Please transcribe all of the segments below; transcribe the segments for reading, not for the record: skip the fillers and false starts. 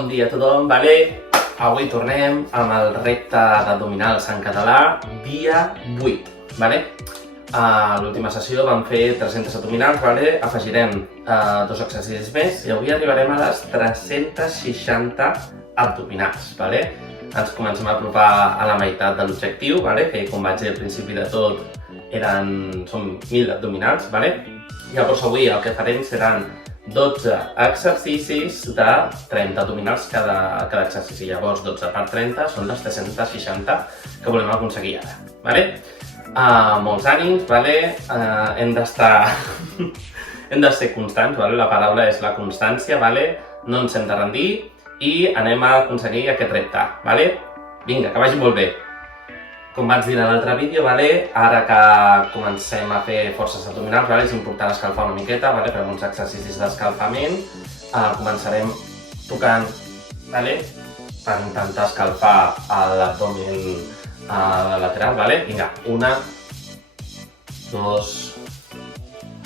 Bon dia a tothom, vale? Avui tornem amb el repte d'abdominals en català, dia 8, vale? A l'última sessió vam fer 300 abdominals, vale? Afegirem 2 exercicis més i avui arribarem a les 360 abdominals, vale? Ens comencem a apropar a la meitat de l'objectiu, vale? Que com vaig dir al principi de tot, són 1.000 abdominals, vale? Llavors avui el que farem seran 12 exercicis de 30 abdominals cada exercici. Llavors 12 per 30 són les 360 que volem aconseguir ara, vale? Molts ànims, vale? Hem de ser constants, vale? La paraula és la constància, vale? No ens hem de rendir i anem a aconseguir aquest repte, vale? Vinga, que vagi molt bé! Com vaig dir en l'altre vídeo, vale? Ara que comencem a fer forces abdominals, vale? És important escalfar una miqueta, vale? Fem uns exercicis d'escalfament. Començarem tocant, vale? Per intentar escalfar l'abdomen lateral, vale? Vinga, 1, 2,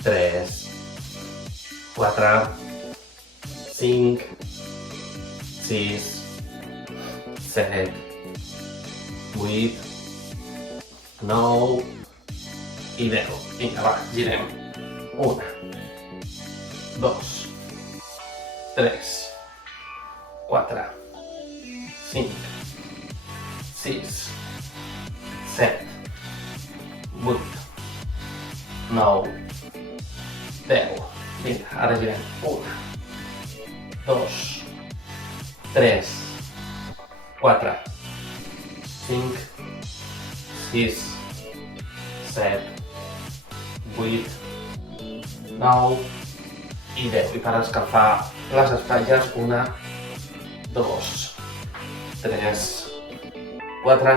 3, 4, 5, 6, 7, 8, 9 i 10. Vinga, va, girem. 1, 2, 3, 4, 5, 6, 7, 8, 9, 10. Vinga, ara girem. 1, 2, 3, 4, 5, 6, 7, 8, 9 i 10. I per escalfar les espatlles, 1, 2, 3, 4,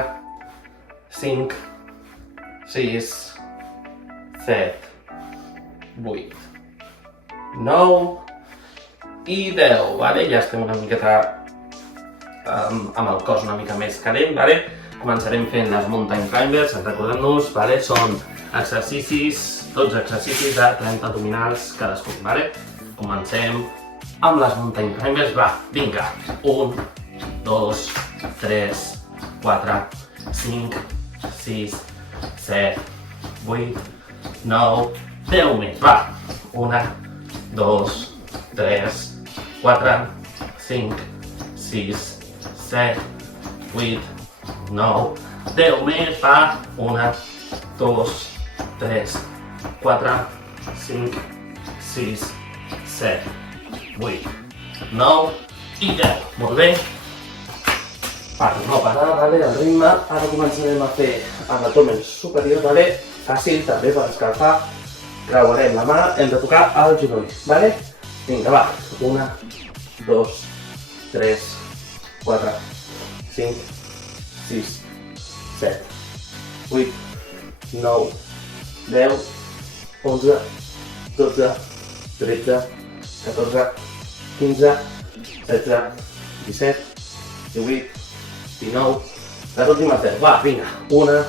5, 6, 7, 8, 9 i 10, vale? Ja estem una miqueta amb el cos una mica més calent, vale? Començarem fent les mountain climbers, recordant-nos, vale? Són exercicis, 12 exercicis de 30 abdominals cadascun, vale? Comencem amb les mountain climbers, va, vinga! 1, 2, 3, 4, 5, 6, 7, 8, 9, 10 més, va! 1, 2, 3, 4, 5, 6, 7, 8, 9, 10 més, va! 1, 2, 3, 4, 5, 6, 7, 8, 9 i 10. Molt bé. Per no parar, vale, el ritme. Ara començarem a fer abdomen superior, vale? Fàcil també per escalfar. Creuarem la mà, hem de tocar el genoll, vale? Vinga, va. 1, 2, 3, 4, 5, 6, 7, 8, 9, 10, 11, 12, 13, 14, 15, 16, 17, 18, 19, les últimes 10. Va, vinga. 1,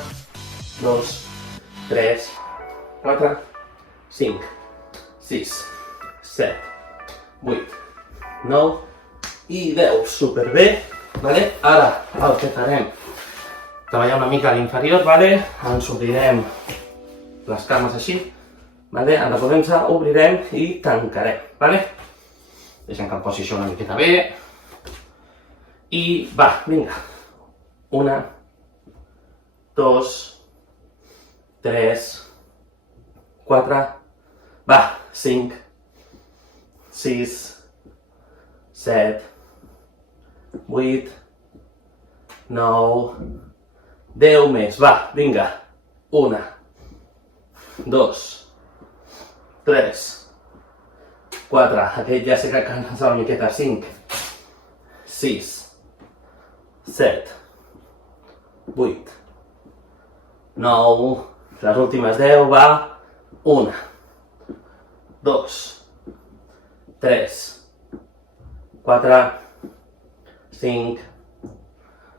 2, 3, 4, 5, 6, 7, 8, 9 i 10. Superbé. Vale? Ara el que farem, treballar una mica a l'inferior, vale? Ens obrirem les cames així, vale? En recolzem-se, obrirem i tancarem, vale? Deixem que em posi això una miqueta bé. I va, vinga. 1, 2, 3, 4, va, 5, 6, 7, 8, 9, 10 més, va, vinga. 1, 2, 3, 4, aquest ja sé que cansa una miqueta, 5, 6, 7, 8, 9, les últimes 10, va. 1, 2, 3, 4, 5,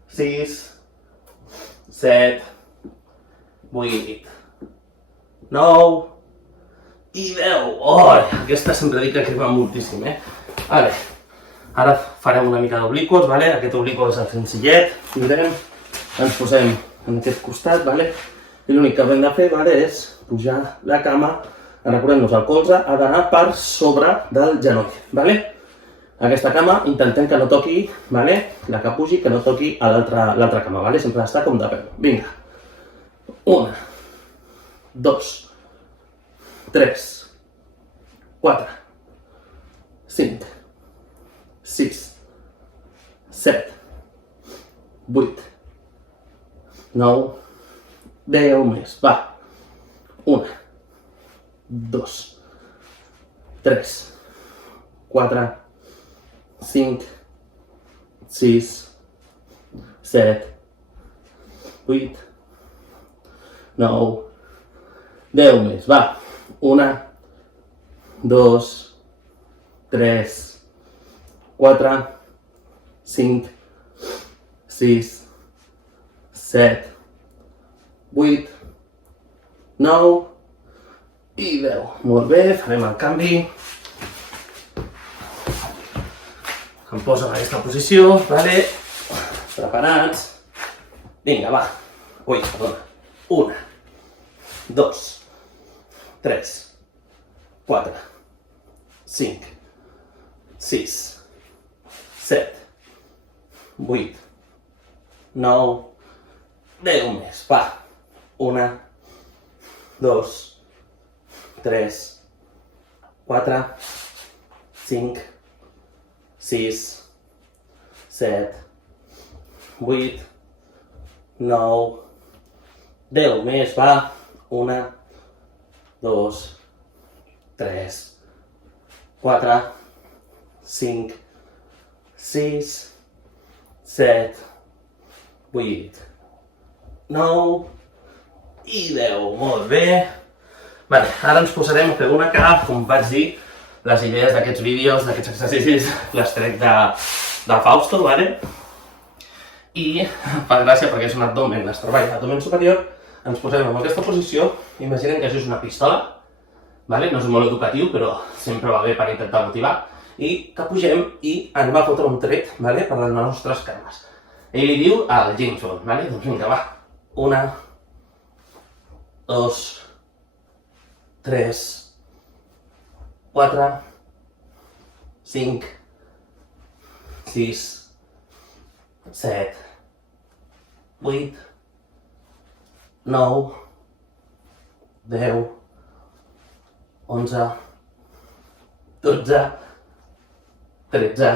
6, 7, 8, 9 i 10. Oh, aquesta sempre dic que crema moltíssim, Vale. Ara farem una mica d'obliquos, vale? Aquest obliquo és el senzillet, tindrem, ens posem en aquest costat, vale? I l'únic que haurem de fer, vale, és pujar la cama, recordem-nos, el colze ha d'anar per sobre del genoll, vale? Aquesta cama intentem que no toqui, vale? La que pugi, que no toqui a l'altra cama, vale? Sempre està com de peu. Vinga. 1, 2, 3, 4, 5, 6, 7, 8, 9, 10 més. Va. 1, 2, 3, 4, 5, 6, 7, 8, 9, 10 més. Va. 1, 2, 3, 4, 5, 6, 7, 8, 9 i 10. Molt bé, farem el canvi. Em poso en aquesta posició, vale? Preparats. Vinga, va. Ui, perdona. 1, 2, 3, 4, 5, 6, 7, 8, 9, 10 més. Va. 1, 2, 3, 4, 5, 6, 7, 8, 9, 10 més. Va. 1, 2, 3, 4, 5, 6, 7, 8, 9 i 10. Molt bé. Vale, ara ens posarem a fer una que, com vaig dir, les idees d'aquests vídeos, d'aquests exercicis, les trec de Fausto, vale? I, per gràcia, perquè és un abdomen, es treballa l'abdomen superior, ens posem en aquesta posició. Imaginem que això és una pistola, vale? No és molt educatiu, però sempre va bé per intentar motivar. I que pugem i anem a fotre un tret, vale? Per les nostres cames. Ell li diu al James Bond, vale? Doncs vinga, va. 1, 2, 3, 4, 5, 6, 7, 8, 9, 10, 11, 12, 13,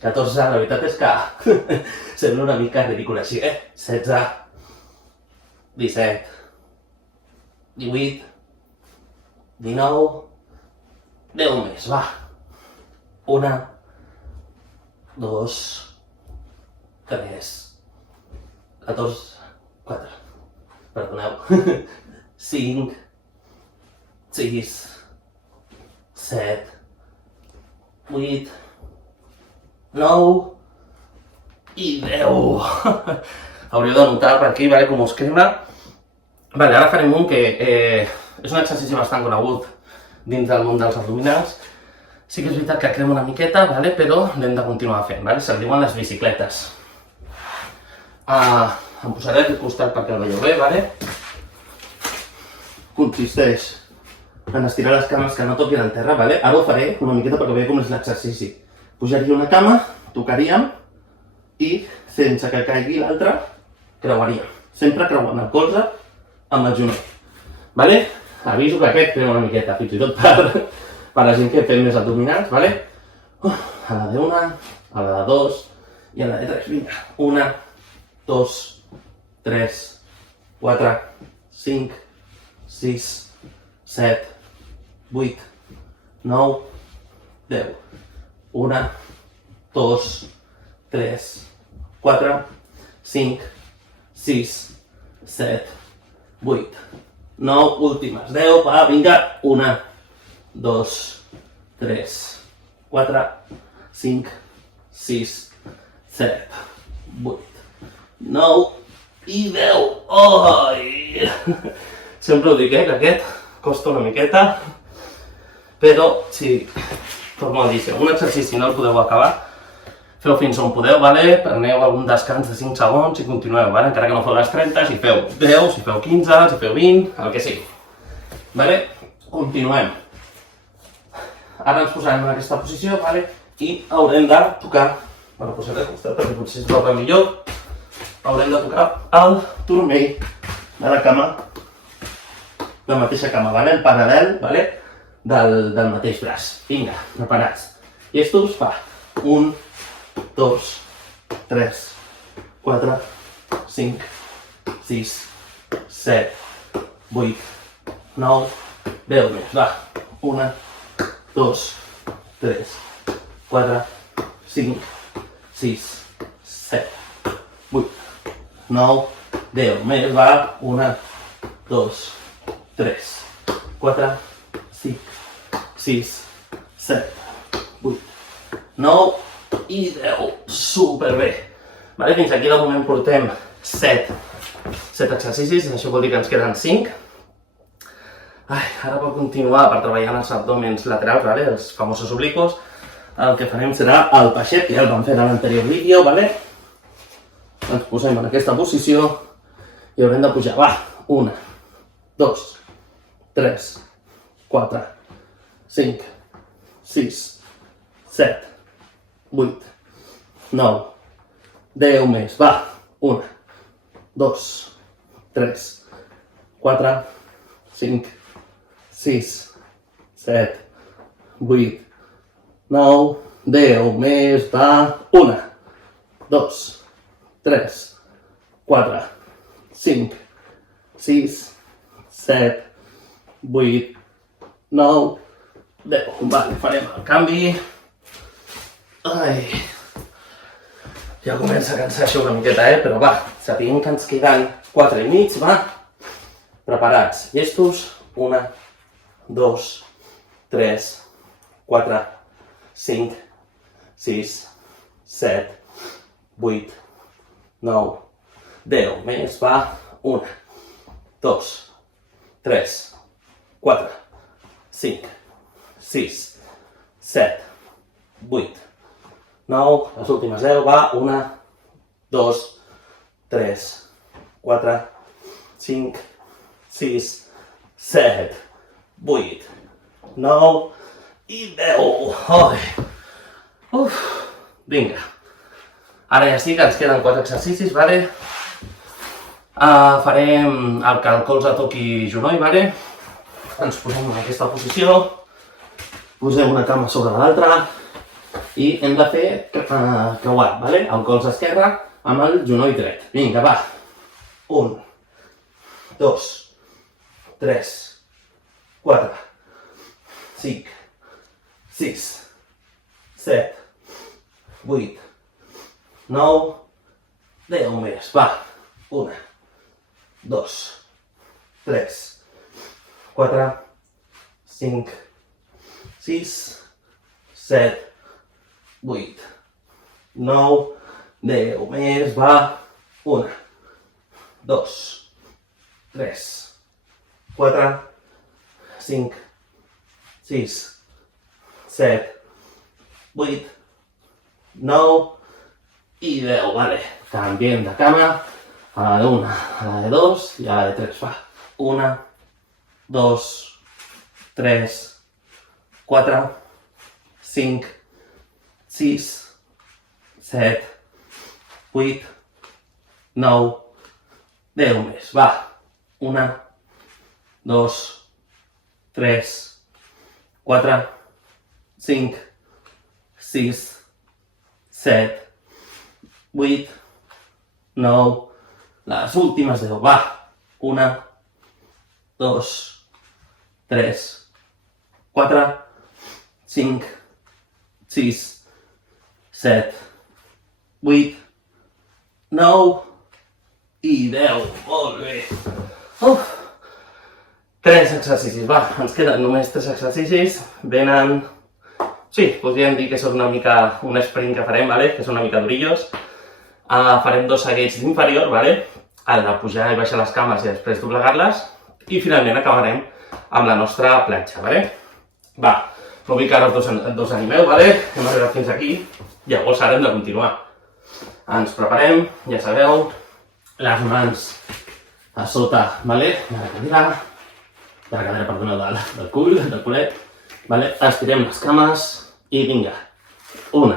14, la veritat és que sembla una mica ridícul així, 16, 17, 18, 19, 10 més, va. 1, 2, 3, 14, 4, perdoneu, 5, 6, 7, 8, 9 i 10. Hauríeu de notar per aquí, vale, com us crema. Vale, ara farem un que és un exercici bastant conegut dins del món dels abdominals. Sí que és veritat que crema una miqueta, vale, però l'hem de continuar fent, vale? Se'l diuen les bicicletes. Em posaré aquí al costat perquè el veieu bé, vale? Consisteix en estirar les cames que no toquin en terra, vale? Ara ho faré una miqueta perquè veieu com és l'exercici. Pujaria una cama, tocaríem i sense que caigui l'altra, creuaríem. Sempre creuant el colze amb el genoll. Vale? Aviso que aquest crema una miqueta, fins i tot per la gent que fem més abdominals, vale? A la de 1, a la de 2 i a la de 3. Vinga. 1, 2, 3, 4, 5, 6, 7, 8, 9, 10. 1, 2, 3, 4, 5, 6, 7, 8, 9, últimes 10, va, vinga. 1, 2, 3, 4, 5, 6, 7, 8, 9 i 10. Oi! Sempre ho dic, que aquest costa una miqueta, però si torno a dir, si algun exercici no el podeu acabar, feu fins on podeu, vale? Preneu algun descans de 5 segons i continueu, vale? Encara que no feu les 30, si feu 10, si feu 15, si feu 20, el que sigui. Vale? Continuem. Ara ens posarem en aquesta posició, vale? I haurem de tocar, bueno, posaré al costat perquè potser es veurà millor, haurem de tocar el turmell de la cama, la mateixa cama, vale? El paral·lel, vale? Del mateix braç. Vinga, preparats. Llestos? Va. 1, 2, 3, 4, 5, 6, 7, 8, 9, 10 més. Va. 1, 2, 3, 4, 5, 6, 7, 8, 9, 10 més. Va. 1, 2, 3, 4, 5, 6, 7, 8, 9 i 10. Superbé. Vale, fins aquí de moment portem 7 exercicis, això vol dir que ens queden 5. Ara per continuar, per treballar en els abdòmens laterals, vale, els famosos obliquos, el que farem serà el peixet, que ja el vam fer a l'anterior vídeo, vale? Ens posem en aquesta posició i haurem de pujar. Va, 1, 2, 3, 4, 5, 6, 7, 8, 9, 10 més. Va, 1, 2, 3, 4, 5, 6, 7, 8, 9, 10 més. Va, 1, 2, 3, 4, 5, 6, 7, 8, 9, 10. Vale, farem el canvi. Ja comença a cansar això una miqueta, però va, sapiguem que ens queden 4 i mig, va? Preparats, llestos? 1, 2, 3, 4, 5, 6, 7, 8, 9, 10. Més, va? 1, 2, 3, 4, 5, 6, 7, 8, 9, les últimes 10, va, 1, 2, 3, 4, 5, 6, 7, 8, 9 i 10. Vinga. Ara ja sí que ens queden 4 exercicis, vale? Farem el que el colze toqui genoll, vale? Ens posem en aquesta posició, posem una cama sobre l'altra i hem de fer creuat, vale? El colze esquerre amb el genoll dret. Vinga, va. 1, 2, 3, 4, 5, 6, 7, 8, 9, 10 més. Va. 1, 2, 3, 4, 5, 6, 7, 8, 9, 10 més. Va. 1, 2, 3, 4, 5, 6, 7, 8, 9 i 10. Vale. Canviem de cama a la de 1, a la de 2 i a la de 3. Va. 1, 2, 3, 4, 5, 6, 7, 8, 9, 10 més. Va. 1, 2, 3, 4, 5, 6, 7, 8, 9, les últimes 10. Va. 1, 2, 3, 4, 5, 6, 7, 8, 9 i 10. Molt bé. 3 exercicis, va, ens queden només 3 exercicis. Venen... Sí, podríem dir que són una mica un sprint que farem, vale? Que són una mica durillos. Farem 2 seguits d'inferior, vale? El de pujar i baixar les cames i després doblegar-les. I finalment acabarem amb la nostra planxa, vale? Va, No vull que ara us animeu, vale? Hem arribat fins aquí, llavors ara hem de continuar. Ens preparem, ja sabeu, les mans a sota, vale? De la cadera, perdoneu, del cul, del culet, vale? Estirem les cames i vinga. 1,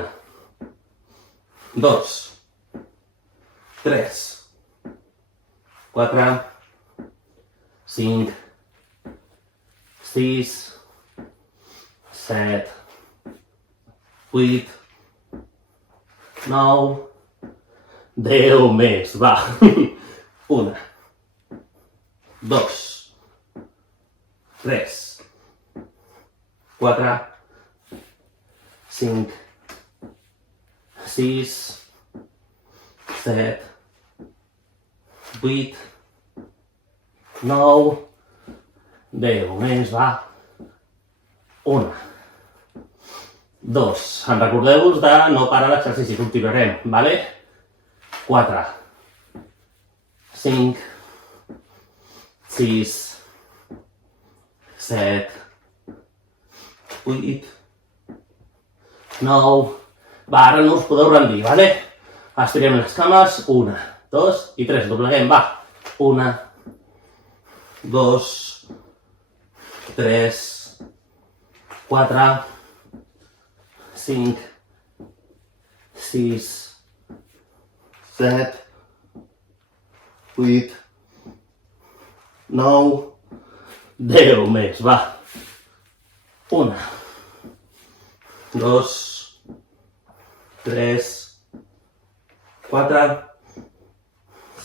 2, 3, 4, 5, 6, 7, 8, 9, 10 més, va. 1, 2, 3, 4, 5, 6, 7, 8, 9, 10 més, va. 1, 2, en recordeu-vos de no parar l'exercici, continuarem, vale? 4, 5, 6, 7, 8, 9, va, ara no us podeu rendir, vale? Estirem les cames, 1, 2 i 3, dobleguem, va. 1, 2, 3, 4, 5, 6, 7, 8, 9, 10 més, va. 1, 2, 3, 4,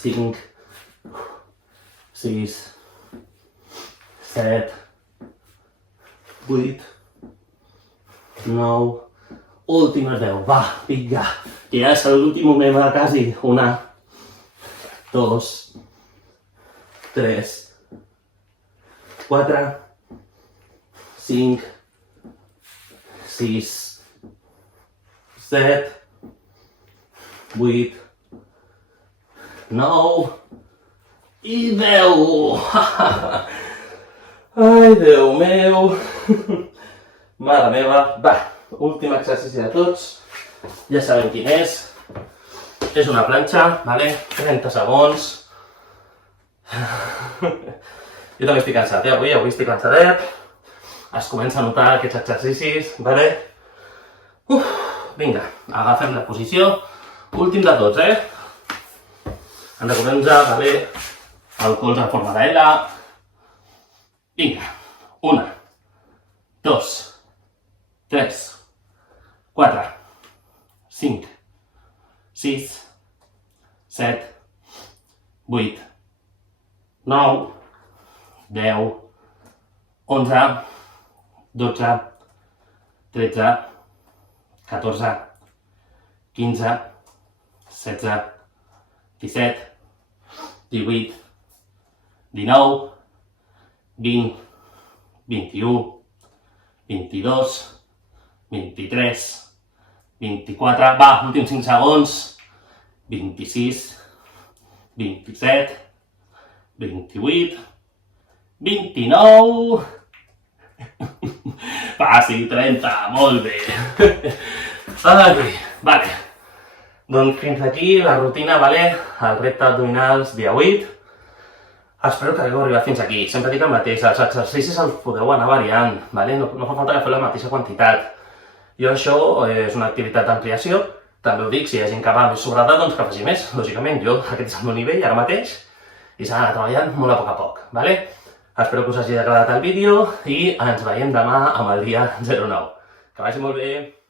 5, 6, 7, 8, 9, últimes 10, va, vinga, que ja és l'últim moment de quasi. 1, 2, 3, 4, 5, 6, 7, 8, 9 i 10. Ai, Déu meu. Mare meva. Va, últim exercici de tots. Ja sabem quin és. És una planxa, vale? 30 segons. Jo també estic cansat, avui estic cansadet. Es comença a notar aquests exercicis, vale? Vinga, agafem la posició. Últim de tots, En recordem-nos, vale? El colze en forma de L. Vinga, 1, 2, 3, 4, 5, 6, 7, 8, 9, 10, 11, 12, 13, 14, 15, 16, 17, 18, 19, 20, 21, 22, 23, 24, va, últims 5 segons, 26, 27, 28, 29, va, sí, 30, molt bé. Ai, vale. Doncs fins aquí la rutina, vale? El repte abdominals dia 8. Espero que hagueu arribat fins aquí. Sempre dic el mateix, els exercicis els podeu anar variant, vale? No fa falta que feu la mateixa quantitat. Jo això és una activitat d'ampliació. També ho dic, si hi ha gent que va més sobrada, doncs que faci més. Lògicament, jo aquest és el meu nivell ara mateix i s'ha d'anar treballant molt a poc, vale? Espero que us hagi agradat el vídeo i ens veiem demà amb el dia 09. Que vagi molt bé!